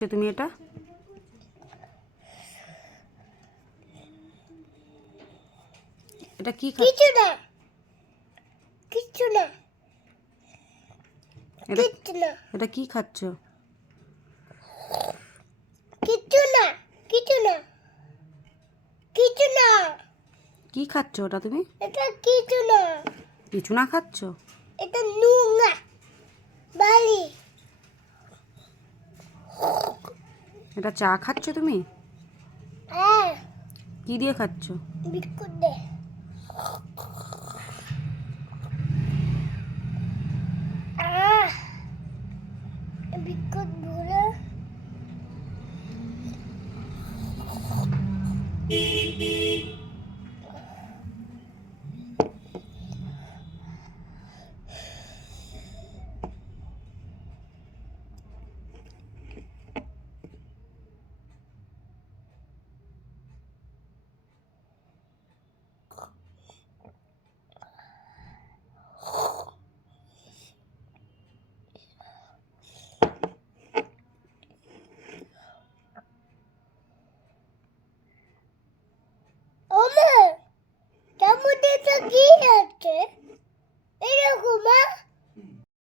তুমি এটা এটা কি কিছু না কিছু না এটা কিছু না এটা কি খাচ্ছ? কিছু না কিছু না কিছু না কি খাচ্ছ ওটা তুমি? এটা কিছু না কিছু না খাচ্ছ? এটা নোংরা বালি এটা চা খাচ্ছ তুমি? হ্যাঁ কি দিয়ে খাচ্ছ? বিস্কুট দে বিস্কুট ভরে